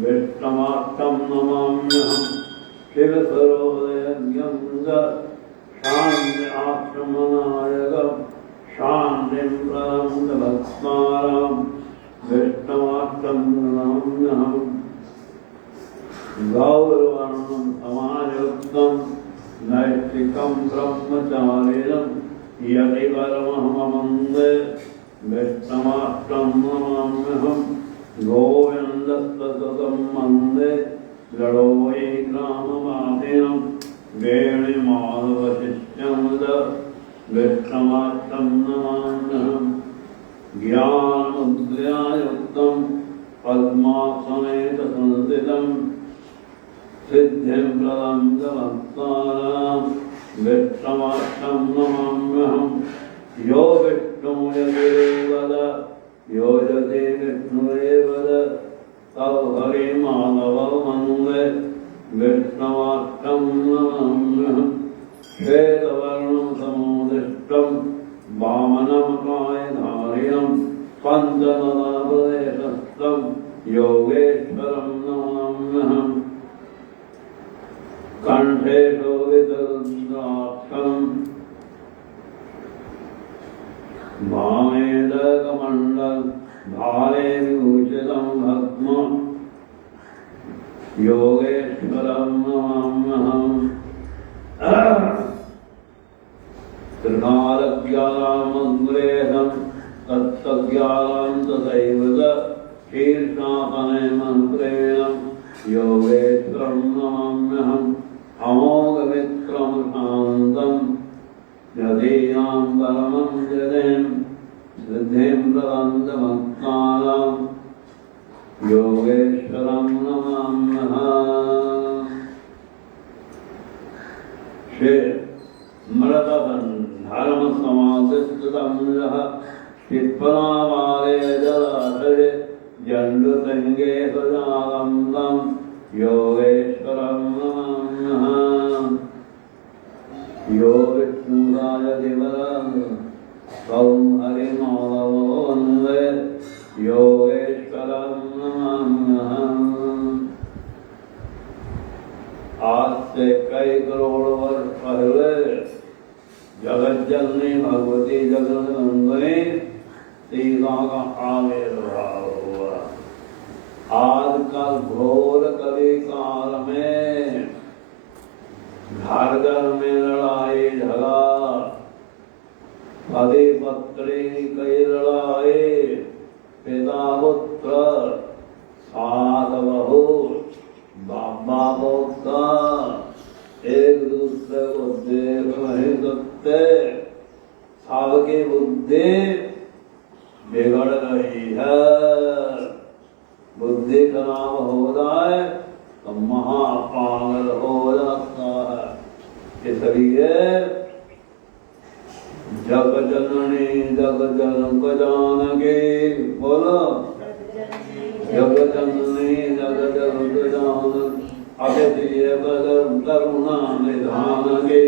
Vittamatam namamyaham Shiva Sarodayam नैष्ठिकं ब्रह्मचारिणं यदि परमहमवन्दे विष्णुमाष्टं नमाम्यहं गोविन्दस्ततं वन्दे लडोयि ग्रामवासिनं वेणुमाधवशिष्यं विष्णुमाष्टं नमाम्यहं ज्ञानमुद्रायुक्तं पद्मासनेतसंस्थितं सिद्धिं प्रदं भक्तानां विष्णुमाष्टं नमाम्यहं यो विष्णुर्यदेवद यो यदि विष्णुरेवद तव हरिमाधवं वन्दे विष्णुमाष्टं नमाम्यहं श्वेतवर्णं समुदिष्टं वामनं कायधारिणं पञ्चनदप्रदेशस्थं योगेश्वरं नमाम्यहं कंठे शोभितरुद्राक्षं भामेदकमण्डल भाले विभूषितं भस्म योगेश्वरं नमाम्यहं त्रिकालज्ञानमग्रेहं तत्त्वज्ञानं तथैव शीर्षासने मन्त्रेण योगेश्वरं नमाम्यहं अमोघमित्रं शान्तं यदीनां परमं जतिं सिद्धिं प्रदन्तभक्तानां योगेश्वरं नमाम्यहं मृतबन्धर्मसमाधिष्ठितं यः पिप्पलावाले जलाशये जण्डुतङ्गे सजातं तं योगेश्वरं नमाम्यहं यो विष्णुराय दिवरं तं हरिमाधवं वन्दे योगेश्वरं नमाम्यहं आज से कई करोड़ वर्ष पहले जगज्जननी भगवती जगदम्बे सीता का आविर्भाव हुआ। आजकल घोर कली काल में घर घर में लड़ाई झगड़ा, पति पत्नी कई लड़ाई, पिता पुत्र, सास बहू, बाबा पोता एक दूसरे को देख नहीं सकते, सबकी बुद्धि बिगड़ रही है। बुद्धि खराब हो जाए तो महापागल हो जाता है। इसलिए जग जननी जग जनक जानकी, बोलो जग जननी जग जनक जानकी, अतिशय करुणा निधान के,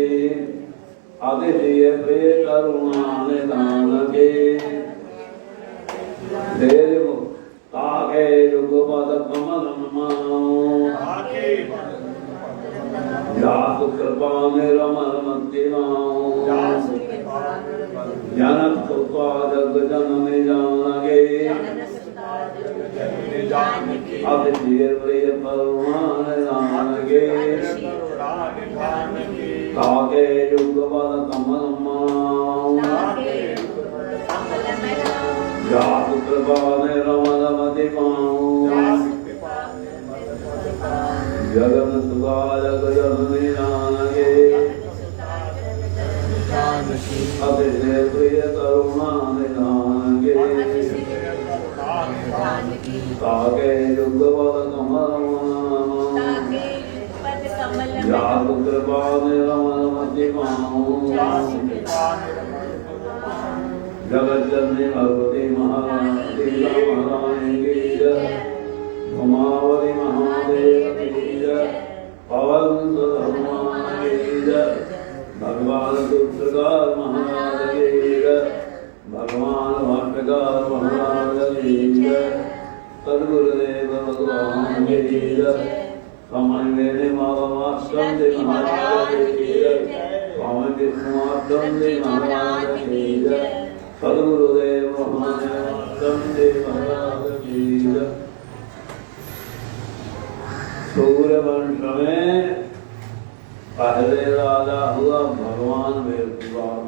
अतिशय प्रिय करुणा निधान के, देव ताके युगपद कमल जातु कृपा निरमल मतिमाओ, जनक सुता जग जननी जानके, अतिशय प्रिय करुणा निधान के, ताके युगपद कमल जातु कृपा निरमल मतिमाओ, जगन सुता जग जननी जानके, अतिशय प्रिय करुणा निधान के, ताके युगपद कमल जातु कृपा निरमल मतिमाओ, जगज्जननी भगवती महारानी महारानी की जय, उमावती महादेव की जय, पवन हनुमान की जय, भगवान सूत्रकार महाराज की जय, भगवान भाष्यकार महाराज की जय, सद्गुरुदेव भगवान की जय, स्वामी महाराज की जय, स्वामी विष्णुनाथ महाराज की जय, सद्गुरुदेव महाराज की जय। सूर्यवंश में पहले राजा हुआ भगवान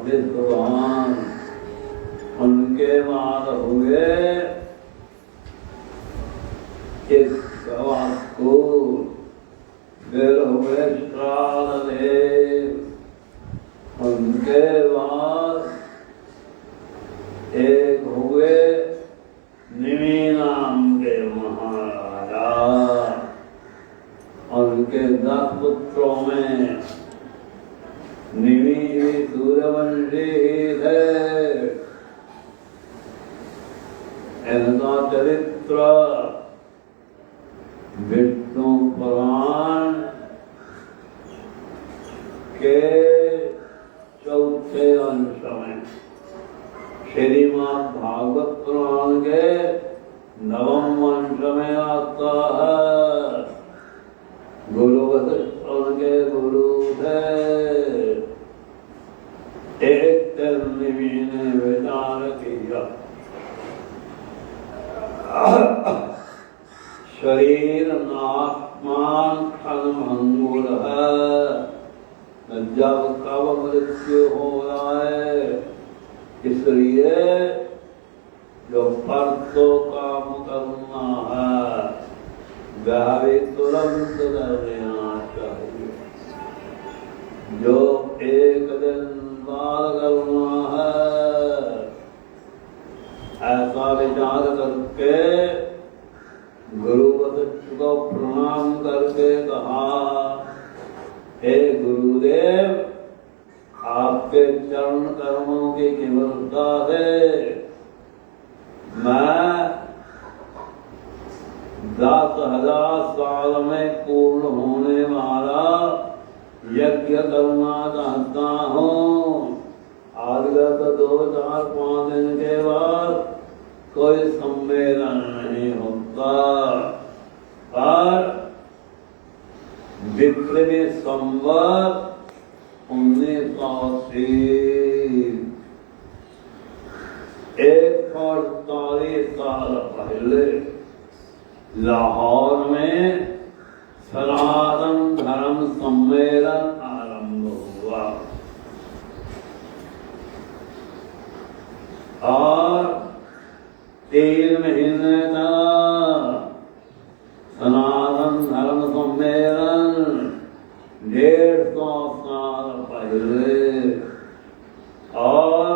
विश्ववान, उनके बाद हुए इस को, फिर हुए श्राद्देव, उनके बाद एक हुए निमि नाम के महाराजा, उनके 10 पुत्रों में निमि भी सूर्यवंशी थे। इनका चरित्र विष्णु पुराण के 4थे अंश में, श्रीमद् भागवत पुराण के 9वें अंश में आता है। गुरु वशिष्ठ उनके गुरु थे। एक निमि ने विचार किया, शरीर नात्मान क्षणभंगुर है, जब कब मृत्यु हो रहा है, इसलिए जो फर्जों काम करना है वह भी तुरंत कर लेना चाहिए। जो एक दिन बाद करना है, ऐसा विचार करके गुरु वशिष्ठ को प्रणाम करके कहा, हे गुरुदेव, आपके चरण कर्मों की किमरता से मैं 10,000 साल में पूर्ण होने वाला यज्ञ करना चाहता हूँ। आज तो 2, 4, 5 दिन के बाद कोई सम्मेलन नहीं होता, और विक्रमी संवत 1980 148 साल पहले लाहौर में सनातन धर्म सम्मेलन आरंभ हुआ, और 3 महीने तक सनातन धर्म सम्मेलन 150 साल पहले, और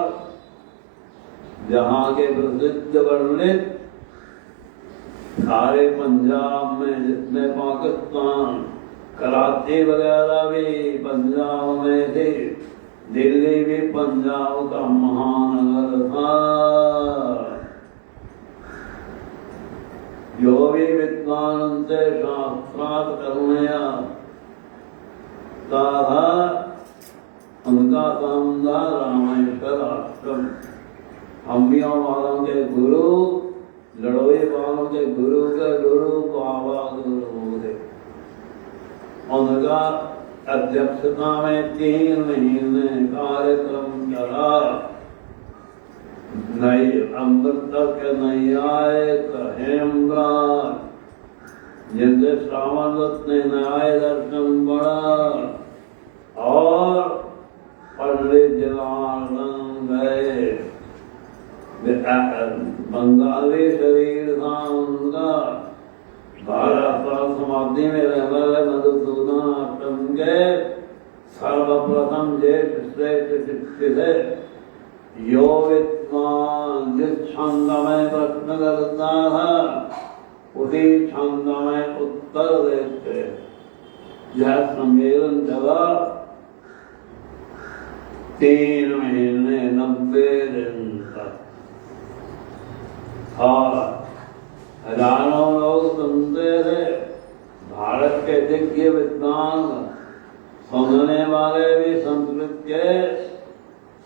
जहाँ के प्रसिद्ध पंडित सारे पंजाब में, जितने पाकिस्तान, कराची वगैरह भी पंजाब में थे, दिल्ली भी पंजाब का महानगर था। जो भी विद्वान उनसे शास्त्रार्थ करने आता था, उनका काम था रामेश्वर आश्रम। अम्बियों वालों के गुरु, लड़ोई वालों के गुरु के गुरु बाबा गुरु थे। उनका अध्यक्षता में 3 महीने कार्यक्रम चला। नई अमृतसर के नैयायिक हेमराज, जिनसे श्रावण दत्त ने न्याय दर्शन पढ़ा, और पंडित जवाहरलाल गए, बंगाली शरीर था उनका, 12 साल समाधि में रहने वाले मधुसूदन आश्रम के सर्वप्रथम ज्येष्ठ श्रेष्ठ शिष्य थे। यो विद्वान जिस छंद में प्रश्न करता था, उसी छंद में उत्तर देते। यह सम्मेलन चला 3 महीने 90 दिन तक, और हजारों लोग सुनते थे। भारत के दिग्गज विद्वान, सुनने वाले भी संस्कृत के,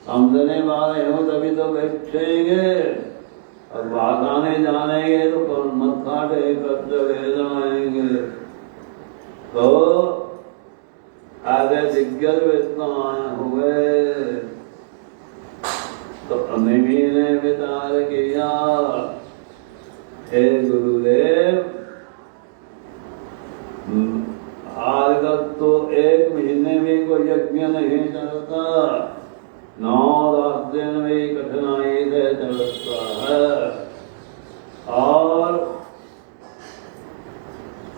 समझने वाले हो तभी तो बैठेंगे, और भाषा नहीं जानेंगे तो कौन मत्था टेकर चले जाएंगे। तो आगे दिग्गज विद्वान हुए, तो निमि ने विचार किया, हे गुरुदेव, आज तक तो 1 महीने में कोई नहीं चलता, 9-10 दिन भी कठिनाई से चलता है। और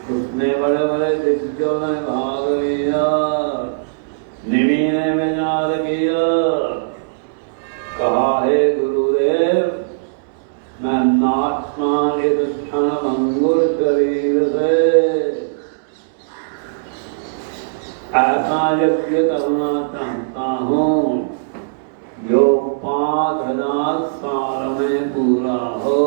उसने बड़े बड़े दिग्गजों ने भाग लिया, निमि ने विचार किया, कहा हे गुरुदेव, मैं नाचना इस क्षण भंगुर शरीर से ऐसा यज्ञ करना चाहता हूँ जो 5000 साल में पूरा हो।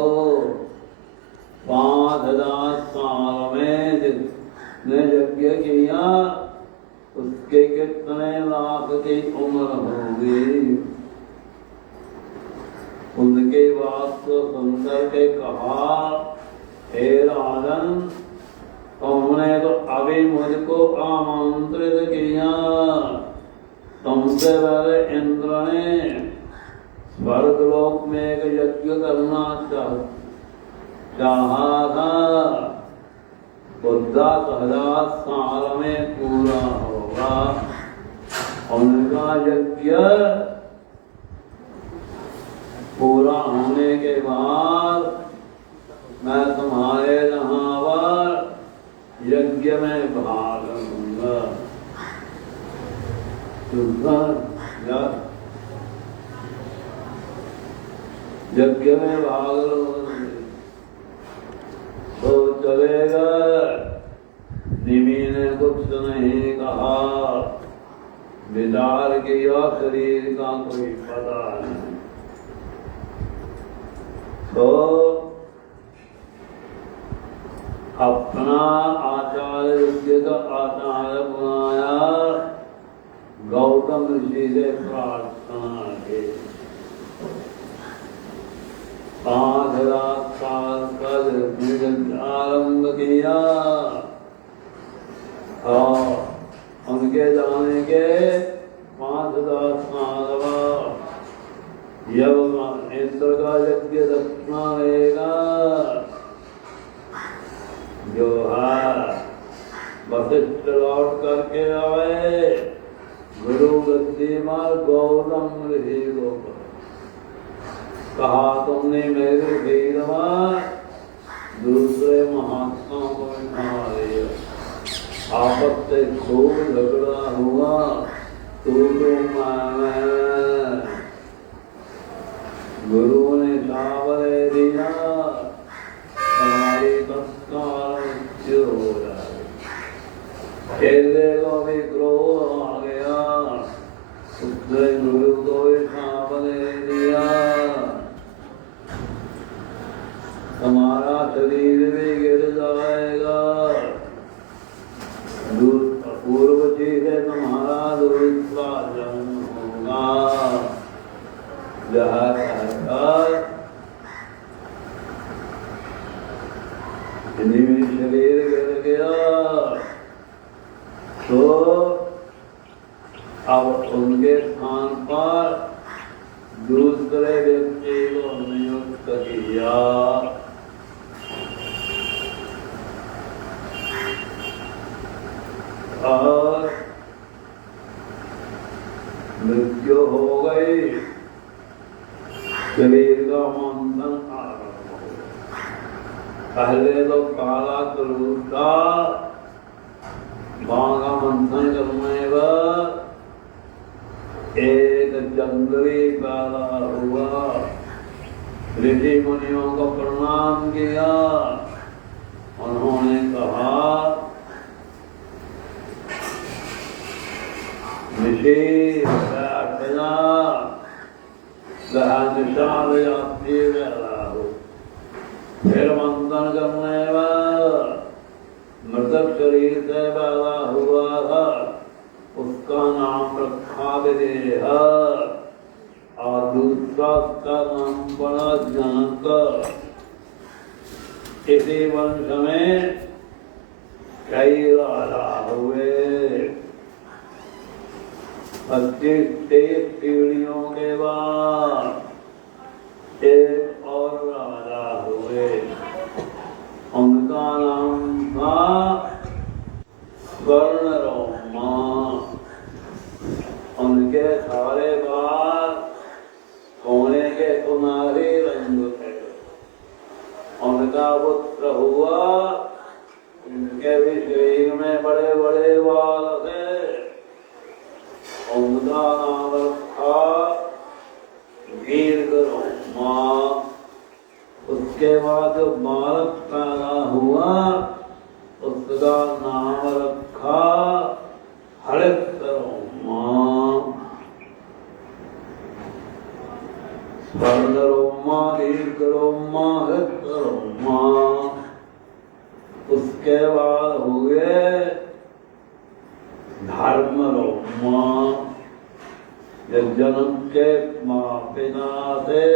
5000 साल में जिसने यज्ञ किया उसके कितने लाख की उम्र होगी। उनके बात को सुनकर के कहा, हे राजन, तुमने तो अभी मुझको आमंत्रित किया, तुमसे पहले इंद्र ने स्वर्गलोक में एक यज्ञ करना चाहा था, 10,000 साल में पूरा होगा। उनका यज्ञ पूरा होने के बाद मैं तुम्हारे यहाँ पर यज्ञ में भाग लूंगा। यज्ञ में भाग लूंगा तो चलेगा। निमि ने कुछ नहीं कहा, विचार किया, शरीर का कोई पता नहीं। तो अपना आचार्य यज्ञ का आचार्य बनाया, गौतम ऋषि से प्रार्थना की। 5,000 साल का यज्ञ आरंभ किया और उनके जाने के 5,000 साल बाद इंद्र का यज्ञ दक्षिणा लेगा, जो है वशिष्ठ लौट करके आए, गुरु गद्दी में गौतम ऋषि को कहा, तुमने मेरे भीड़ में दूसरे महात्मा को बिठा दिया, आपस से खूब झगड़ा हुआ, तू मैं। गुरु ने शाप दे दिया, हमारी तत्काल मृत्यु हो जाए। चेले को भी क्रोध आ गया, उसने गुरु को भी शाप दे दिया, हमारा शरीर भी गिर जाएगा, पूर्व जी से तुम्हारा दूसरा जन्म होगा। जहाँ शरीर गिर गया तो अब उनके स्थान पर दूसरे व्यक्ति को नियुक्त किया। और मृत्यु हो गई, शरीर का मंथन आरंभ हो। पहले तो काला क्रूर था, का मंथन करने पर एक जंगली पैदा हुआ। ऋषि मुनियों को प्रणाम किया, उन्होंने कहा, ऋषि बैठना, निशान यात्री रहा हो। फिर मंथन करने में मृतक शरीर से पैदा हुआ था, उसका नाम रखा विदेह और दूसरा का नाम पड़ा जनक। इसी वंश में कई राजा हुए। 25 पीढ़ियों के बाद एक और राजा हुए, उनका नाम था वर्णरोमा। उनके सारे बाल सोने के सुनहरे रंग थे। उनका पुत्र हुआ, उनके भी शरीर में बड़े बड़े बाल थे। उनका नाम रखा दीर्घरोमा। उसके बाद जो बालक पैदा हुआ उसका नाम रखा हरितरोमा। स्वर्णरोमा, दीर्घरोमा, हरितरोमा। उसके बाद हुए धर्मरोमा। जब जन्म के माँ पिता थे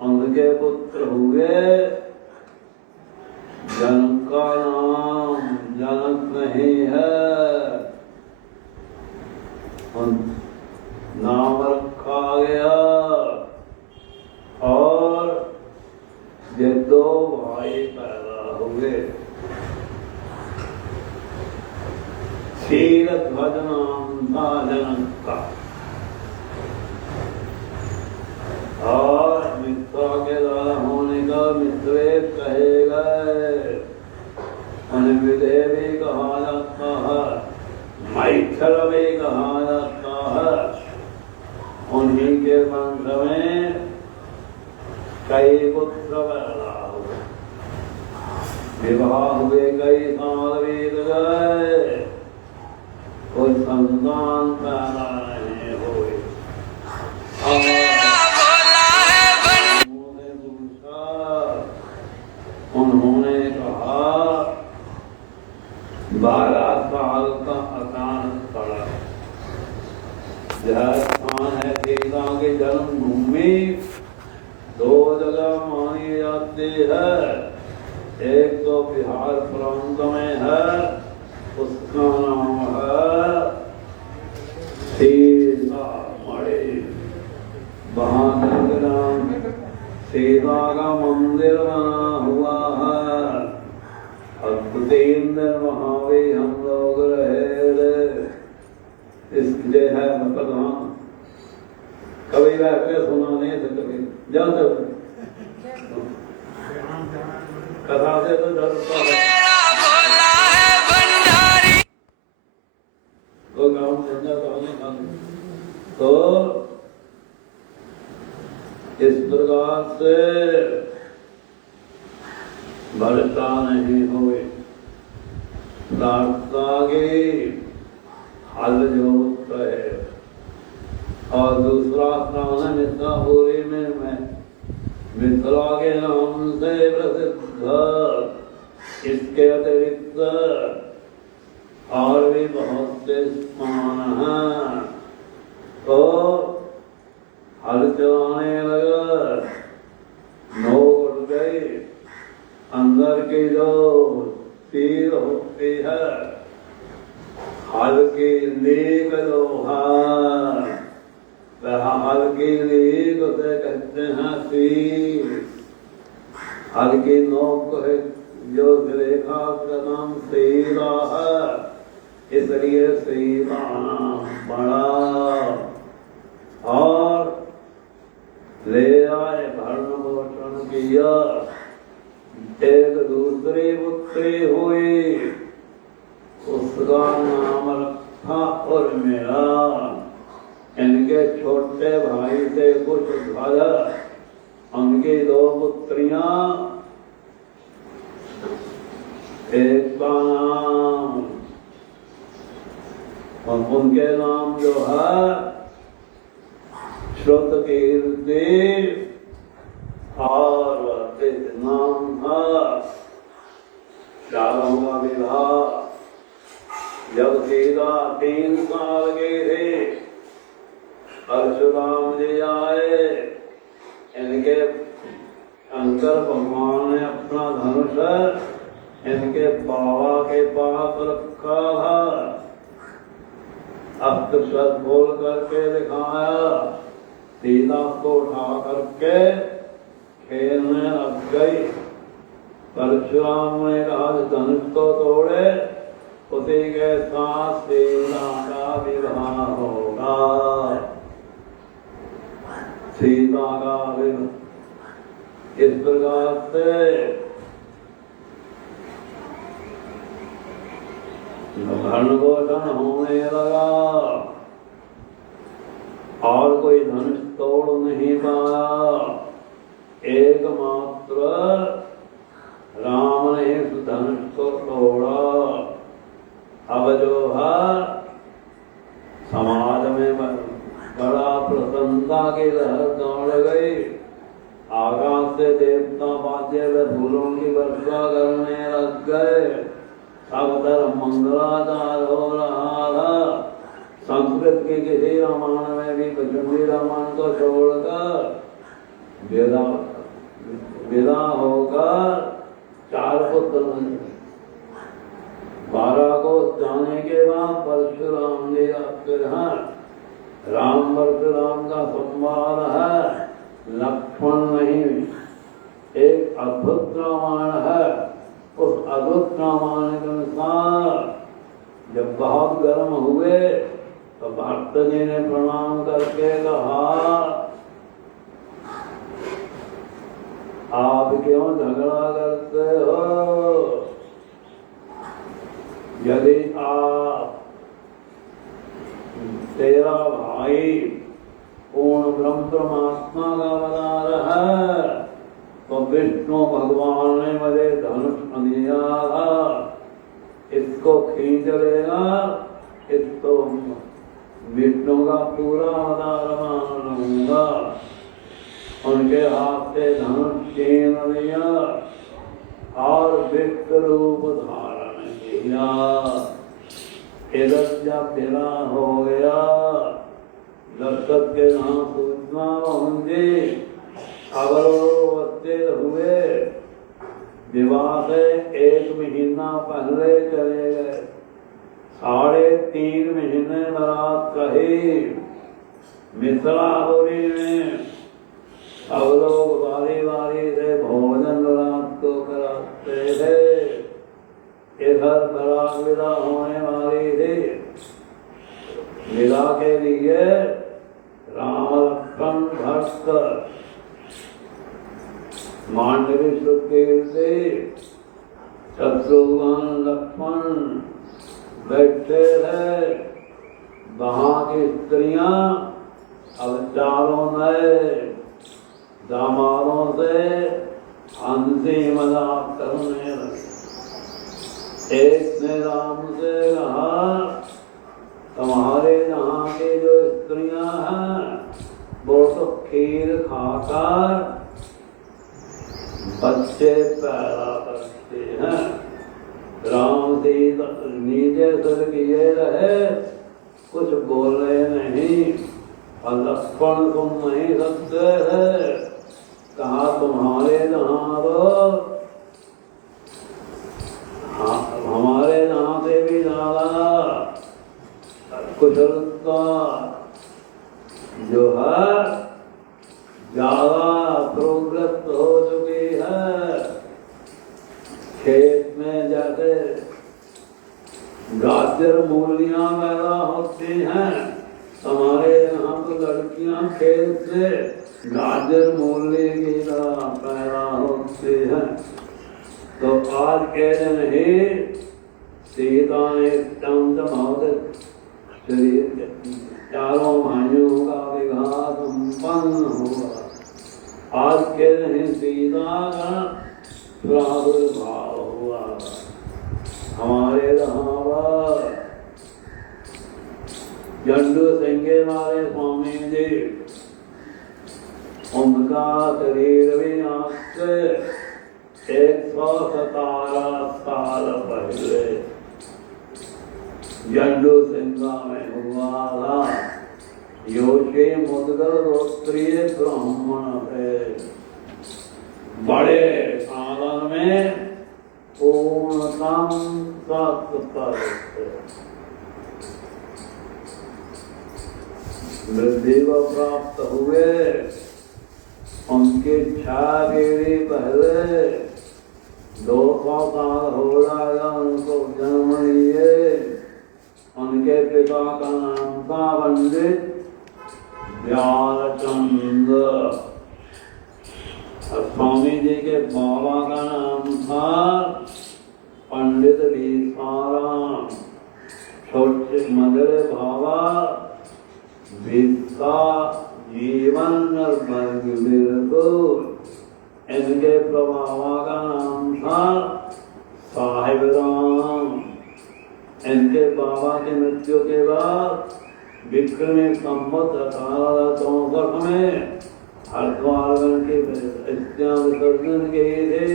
उनके पुत्र हुए। जनक का नाम जनक नहीं है, नाम रखा गया। और ये दो भाई पैदा हुए। शीलध्वज नाम था जनक का। और मित्रा के द्वारा होने का मित्रे कहे गए। विदे भी कहा जाता है, मैथिल भी कहा जाता है। उन्हीं के वंश में कई पुत्र पैदा हुए। विवाह हुए, कई साल बीत गए, कोई संतान पैदा नहीं हुए। उन्होंने कहा 12 साल का अचानक पड़ा। यह स्थान है सीता की जन्मभूमि। 2 जगह मानी जाती है। एक तो बिहार प्रांत में है, उसका नाम है सीतामढ़ी। वहाँ सीता का मंदिर बना हुआ है। अब 3 दिन वहाँ भी हम लोग रहे। इसलिए है मतलब कभी रह के सुना नहीं था। कभी जाते कथा से तो डरता है। तो गाँव तो इस प्रकार से वर्षा नहीं हुई। प्रार्थना की हल जो है। और दूसरा स्थान है मिथिलापुरी में मिथिला के नाम से प्रसिद्ध। इसके अतिरिक्त और भी बहुत से स्थान हैं। तो हल चलाने लगा, नौ उठ गई। अंदर की जो तीर होती है, हल की लीक लोहा, वह हल की लीक उसे कहते हैं तीर। हल की नोक है जो रेखा का नाम सीधा है, इसलिए सीधा नाम बड़ा। और ले आए, भरण पोषण किया। एक दूसरी पुत्री हुई, उसका नाम रखा उर्मिला। इनके छोटे भाई से कुछ ध्वज, उनकी 2 पुत्रियां। एक का नाम और उनके नाम जो है श्रुतकीर्ति और नाम था। चारों का विवाह जब सीता 3 साल के थे, परशुराम जी आए। इनके शंकर भगवान ने अपना धनुष इनके बाबा के पास रखा था। अब तो शब्द बोल करके दिखाया। सीता को उठा करके खेलने लग गई। परशुराम ने कहा धनुष तो तोड़े, उसी के साथ सीता का विवाह होगा। सीता का विवाह इस प्रकार से भरणपोषण होने लगा और कोई धनुष तोड़ नहीं पाया। एकमात्र राम ने इस धनुष को तोड़ा। अब जो है समाज में बड़ा प्रसन्नता की लहर दौड़ गई। आकाश से देवता वाद्य व फूलों की वर्षा करने लग गए। सब तरफ मंगलाचार हो रहा था। संस्कृत के किसी रामायण में भी बजरंगी रामायण को छोड़कर विदा होकर 4 पुत्र 12 को जाने के बाद परशुराम जी आते हैं। राम परशुराम का संवाद है, लक्ष्मण नहीं। एक अद्भुत रामायण है। उस अद्भुत रामायण के अनुसार जब बहुत गर्म हुए तो भक्त जी ने प्रणाम करके कहा, आप क्यों झगड़ा करते हो? यदि आप तेरा भाई पूर्ण ब्रह्म परमात्मा का अवतार है तो विष्णु भगवान ने मुझे धनुष दिया था, इसको खींच लेगा, इसको विष्णु का पूरा अवतार मान लूंगा। उनके हाथ से धनुष छीन लिया और विष्णु रूप धारण किया। इधर जब विदा हो गया, दशरथ के नाम सूचना पहुंची। अवरोध हुए। विवाह से 1 महीना पहले चले गए। 3.5 महीने बारात रही। मिथिलापुरी में सब लोग बारी बारी से भोजन रात को कराते थे। इधर बारात विदा होने वाली थी। विदा के लिए राम लक्ष्मण भक्त मांडवी सुखदेव से शत्रुघ्न लक्ष्मण बैठे रहे। वहां की स्त्रियां अब चारों नए दामादों से हंसी मजाक करने लगे। एक ने राम से कहा, तुम्हारे यहाँ की जो स्त्रियां हैं वो तो खीर खाकर बच्चे पैदा करते हैं। राम सीता नीचे सर किए रहे, कुछ बोले नहीं। और लक्ष्मण तुम नहीं सकते है। कहा तुम्हारे यहाँ तो हमारे यहाँ से भी ज्यादा कुशलता जो है ज्यादा प्रोग्रेस हो चुकी है। खेत में जैसे गाजर मूलियां पैदा होती हैं, हमारे यहाँ तो लड़कियां खेत से गाजर मूली की तरह पैदा होती हैं। तो आज के दिन ही सीता ने शरीर चारों भाइयों का विवाह संपन्न हुआ। आज के दिन सीता का प्रादुर्भाव हुआ। हमारे यहाँ झंडू सिंह वाले स्वामी जी, उनका शरीर भी आज से 117 साल पहले झंडू सिंगा में हुआ था। योशी मुद्गल गोत्रीय ब्राह्मण है। बड़े साधन में पूर्णतम वृद्धि को प्राप्त हुए। उनके 6 पीढ़ी पहले 200 साल हो जाएगा उनको जन्म लिए। उनके पिता का नाम था पंडित व्यालचंद्र। स्वामी जी के बाबा का नाम था पंडित विसाराम। छोटे मदरे बाबा विसा जीवन वर्ग बिल्कुल। इनके प्रभावा का नाम था साहिब राम। इनके बाबा की मृत्यु के बाद विक्रमी संवत 1864 में हरिद्वार की स्त्रियां विसर्जन गए थे।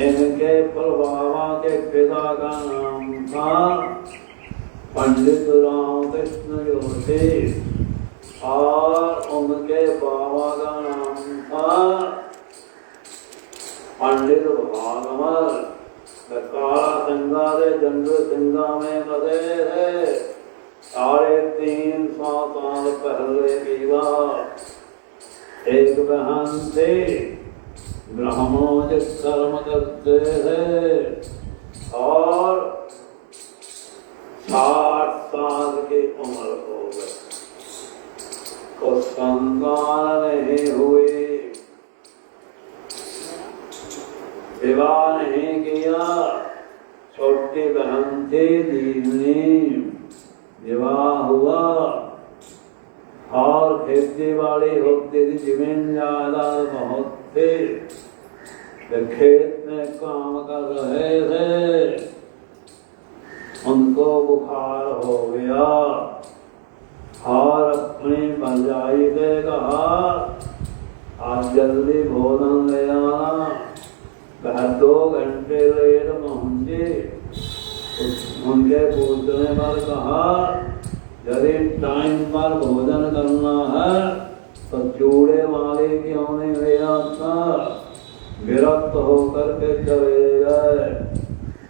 इनके प्रभावा के पिता का नाम था पंडित रामकृष्ण जोशी और उनके बाबा का नाम था पंडित भागवत। काला सिंगा से जंगल सिंगा में बसे थे। 350 साल पहले की बात। एक बहन से ब्राह्मणों के कर्म करते थे और 60 साल की उम्र हो गई। तो संतान नहीं हुई, विवाह नहीं किया। छोटी बहन थी दीनी, विवाह हुआ और खेती बाड़ी होती थी। जमीन जायदाद बहुत थी, तो खेत में काम कर रहे थे। उनको बुखार हो गया और अपनी भरजाई से कहा आज जल्दी भोजन ले आना। वह 2 घंटे लेट पहुंचे। उनके पूछने पर कहा यदि टाइम पर भोजन करना है तो चूड़े वाले क्यों नहीं ले आता। विरक्त होकर के चले गए।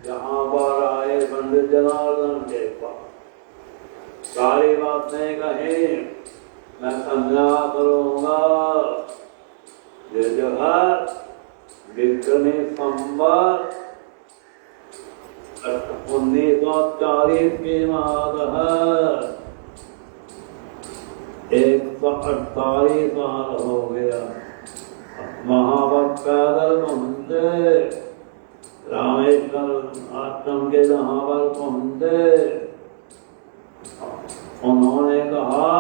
यहाँ पर आए पंडित जनार्दन के पास। सारी बातें कही, मैं संन्यास करूंगा। ये जो है विक्रमी संवत 1940 की बात है। 148 साल हो गया। वहां पर पैदल पहुंचे, रामेश्वर आश्रम के जहाँ पर पहुंचे। उन्होंने कहा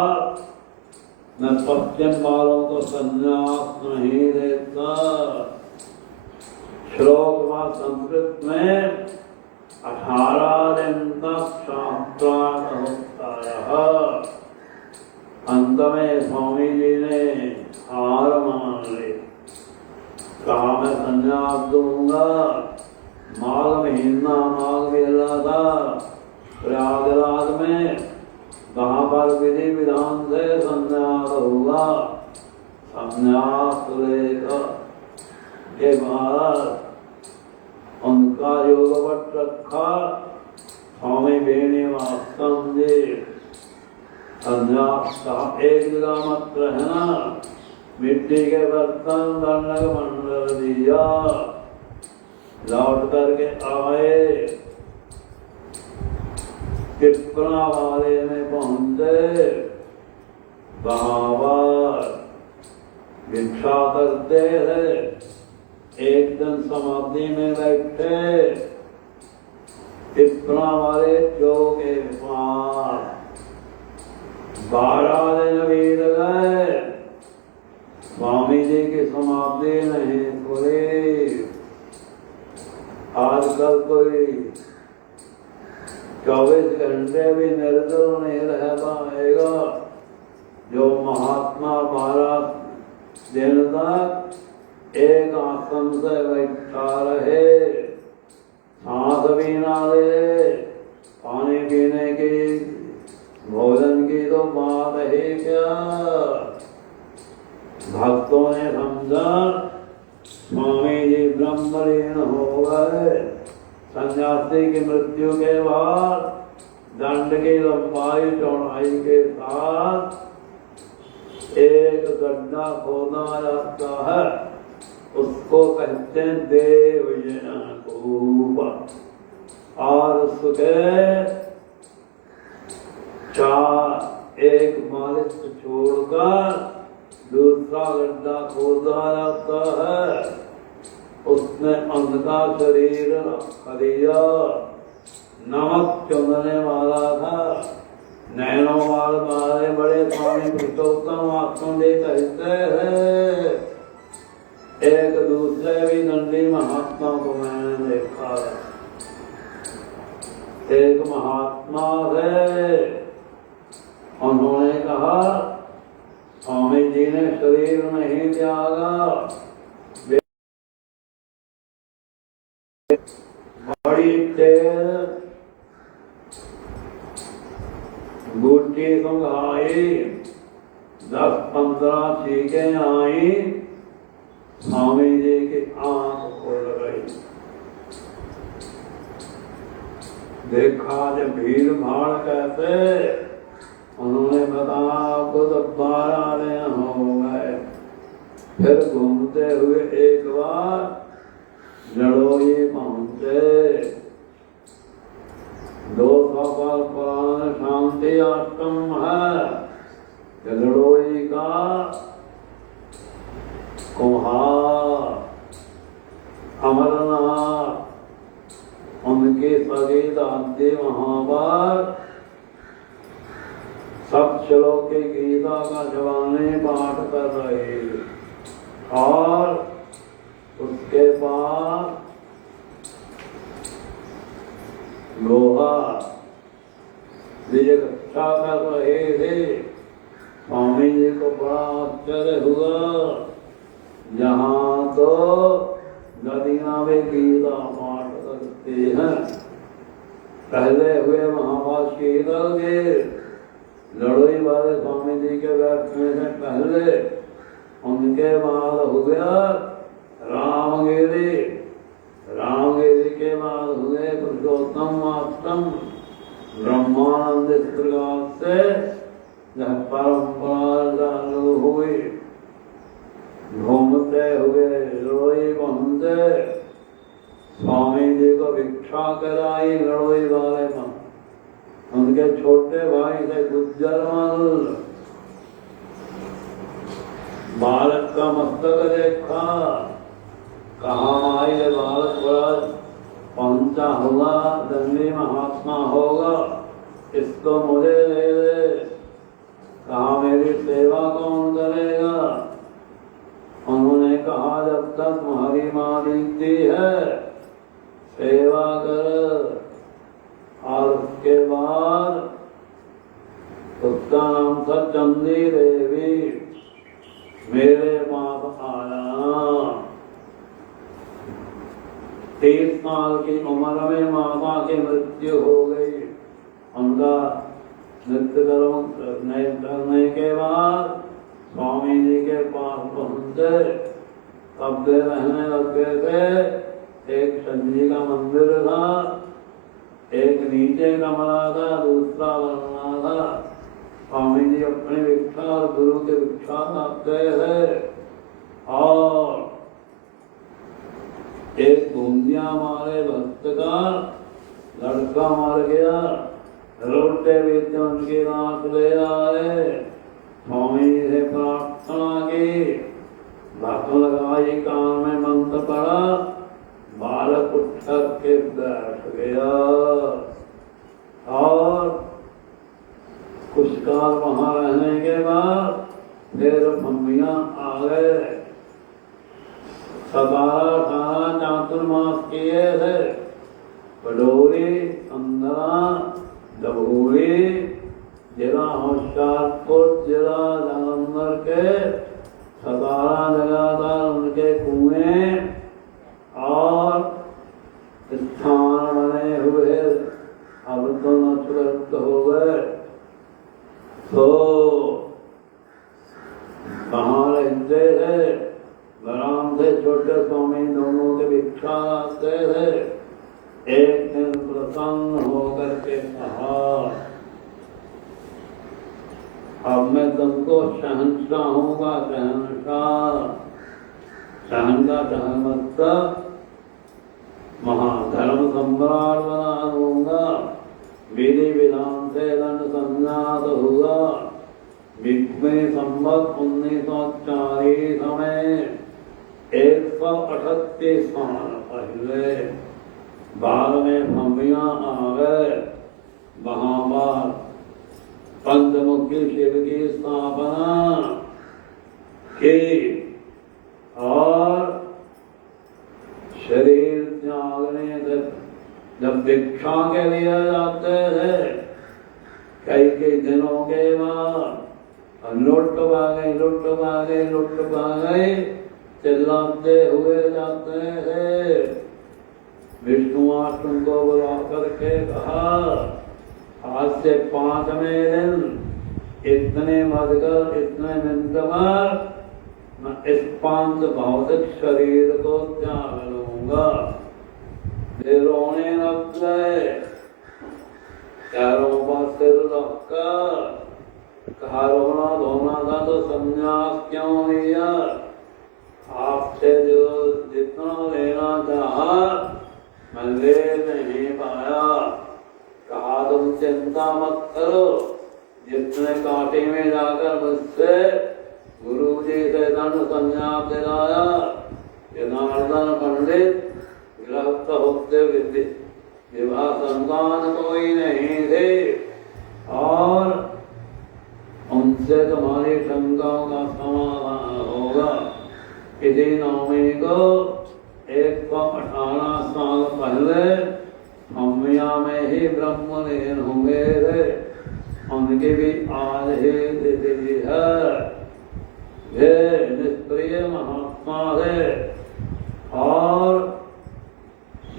मैं पश्चिम वालों को संन्यास नहीं देता। श्लोक व संस्कृत में 18 दिन तक शास्त्रार्थ होता रहा। अंत में स्वामी जी ने हार मान ली। कहा मैं संन्यास दूंगा। माघ महीना, माघ मेला था प्रयागराज में। वहाँ पर विधि विधान से संन्यास होगा। संन्यास लेकर के बाद उनका योगवट रखा स्वामी वेणुवास्तव जी। संन्यास का एक जगह मत रहना। मिट्टी के बर्तन दंडक मंडल दिया। लौट करके आए, टिप्पणा वाले में पहुंचे। वहां भिक्षा करते थे। एक दिन समाधि में बैठे, टिप्पणा वाले चौक के पास 12 दिन बीत गए। स्वामी जी की समाधि नहीं खुली। आजकल कोई 24 घंटे भी निर्जल नहीं रह पाएगा। जो महात्मा 12 दिन तक एक आसन से बैठा रहे, सांस भी ना ले, पानी पीने की, भोजन की तो बात ही क्या। भक्तों ने समझा स्वामी जी ब्रह्मलीन हो गए। सन्यासी की मृत्यु के बाद दंड की लंबाई चौड़ाई के साथ एक गड्ढा खोदा जाता है उसको कहते हैं देवजनकूप। और उसके चार एक मालिश छोड़कर दूसरा गड्ढा खोदा जाता है, उसमें उनका शरीर खरीदा नमक चुनने वाला था। नैनों वाले बड़े स्वामी पुरुषोत्तम आत्मदे कहते हैं, एक दूसरे भी दंडी महात्मा को मैंने देखा है। एक महात्मा है, उन्होंने कहा स्वामी जी ने शरीर नहीं त्यागा, बड़ी तेज बूटी सुंघाई, 10-15 चीखें आई, स्वामी जी की आंख खोल गई। देखा जब भीड़ भाड़ कैसे, उन्होंने बताया आपको तो 12 दिन हो गए। फिर घूमते हुए एक बार जड़ोई पहुंचे। 200 साल पुराना शांति आश्रम है। जड़ोई का कुम्हार अमरनाथ, उनकी सगी दादी वहां पर सब श्लोक की गीता का जवानी पाठ कर रहे, और उसके बाद लोहा रक्षा कर रहे थे। स्वामी जी को बड़ा आश्चर्य हुआ, यहाँ तो नदियां में गीता पाठ करते हैं। पहले हुए महाभारत शीतल के लड़ोई वाले स्वामी जी के बैठने से पहले, उनके बाद हो गया रामगिरी, रामगिरी के बाद हुए पुरुषोत्तम आश्रम। ब्रह्मानंद इस प्रकार से जब परंपरा चालू हुई, घूमते हुए लड़ोई पहुंचे, स्वामी जी को भिक्षा कराई लड़ोई वाले में। उनके छोटे भाई थे गुज्जरमल, बालक का मस्तक देखा, कहा माई बालक बड़ा पहुंचा होगा, दंडी महात्मा होगा, इसको मुझे ले दे। कहा मेरी सेवा कौन करेगा? उन्होंने कहा जब तक तुम्हारी माँ जीती है सेवा कर। और उसके बाद उसका नाम था चंदी देवी, मेरे पास आया। 30 साल की उम्र में माता की मृत्यु हो गई। उनका नृत्य करने के बाद स्वामी जी के पास पहुंचे, कब्जे रहने लगे थे। एक शनि का मंदिर था, एक नीचे कमरा था, दूसरा बनना था। स्वामी जी अपनी भिक्षा और गुरु की भिक्षा करते थे। और एक बूंदिया मारे भक्त का लड़का मर गया, रोटे बीच उनकी लाश ले आए। स्वामी जी से प्रार्थना की, भक्त लगाई, कान में मंत्र पड़ा, बालक उठ के बैठ गया। और कुछ काल वहां रहने के बाद फिर मम्मियां आ गए। 17-18 चातुर्मास किए थे। बडोरी, अंदरा, डभोरी, जिला होशियारपुर, जिला जालंधर के 17 लगातार उनके कुएं और स्थान बने हुए। अब तो नष्ट हो गए, तो कहाँ रहते थे? ग्राम से छोटे स्वामी दोनों के भिक्षा आते थे। एक दिन प्रसन्न होकर के कहा, अब मैं तुमको शहंशाह होगा, शहंशाह। सहंगा सहमत महाधर्म सम्राट बना दूंगा, विधि विधान से दंड संन्यास हुआ। में संवत 1940 में 138 साल पहले बाल में भूमियां आ गए। वहां पर पंचमुखी शिव की स्थापना की और शरीर त्यागने से जब दीक्षा के लिए जाते थे कई दिनों के बाद लुट भागे चिल्लाते हुए जाते थे। विष्णुआश्रम को बुला करके कहा, आज से 5वें दिन इतने बजकर इतने मिनट बाद मैं इस पांच भौतिक शरीर को त्याग लूंगा। वे रोने लग गए, पैरों पर सिर रखकर कहा, रोना धोना था तो संन्यास क्यों लिया? आपसे जो जितना लेना चाहा मैं ले नहीं पाया। कहा, तुम चिंता मत करो, जितने कांटे में जाकर मुझसे गुरु जी से दंड संन्यास दिलाया। जनार्दन पंडित गृहस्थ होते विवाह संतान कोई नहीं थे और उनसे तुम्हारी शंकाओं का समाधान होगा। किसी नौमी को 118 साल पहले हमिया में ही ब्रह्मलीन हुए थे। उनकी भी आज ही तिथि है। वे निष्क्रिय महात्मा थे और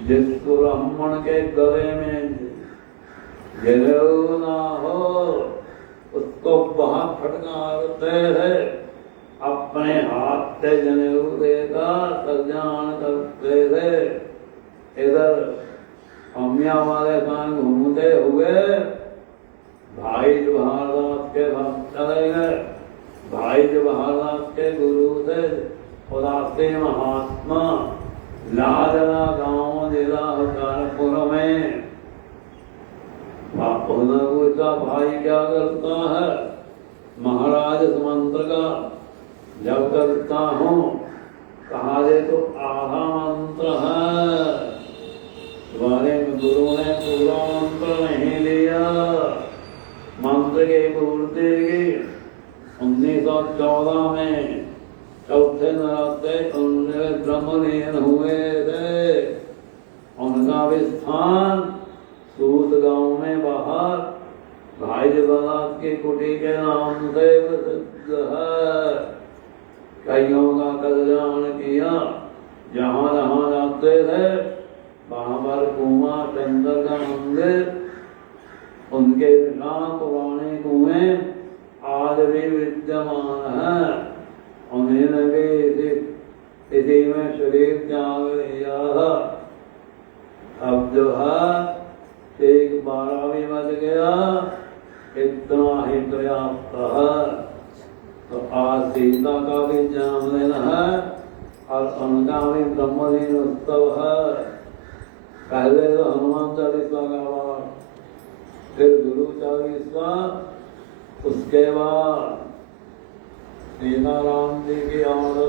जिस ब्राह्मण के गले में जनेऊ ना हो उसको बहुत फटकारते थे। अपने हाथ से जनेऊ देकर कल्याण करते थे। इधर हमिया वाले कान घूमते हुए भाई जवाहरदास के भक्त चले गए। भाई जवाहरदास के गुरु थे उदासी महात्मा लाडला गांव जिला कानपुर में। पूछा, भाई क्या करता है? महाराज इस मंत्र का जब करता हूँ। कहा, दे तो आधा मंत्र है, तुम्हारे गुरु ने पूरा मंत्र नहीं लिया। मंत्र की पूर्ति की 1914 में चौथे नराते उन्होंने ब्रह्मलीन हुए थे। उनका भी स्थान सूत गांव में बाहर भाई जगन्नाथ की कुटी के नाम से प्रसिद्ध है। कईयों का कल्याण किया। जहाँ जहाँ जाते थे वहाँ पर कुआं शंकर का मंदिर, उनके निशान पुराने कुएं आज भी विद्यमान है। उन्होंने भी इसी में शरीर त्याग लिया था। अब जो है 12 भी बज गया, इतना ही पर्याप्त है। तो आज सीता का भी जन्मदिन है और उनका भी ब्रह्मदिन उत्सव है। पहले तो हनुमान चालीसा का पाठ, फिर गुरु चालीसा, उसके बाद सीताराम जी की आरती।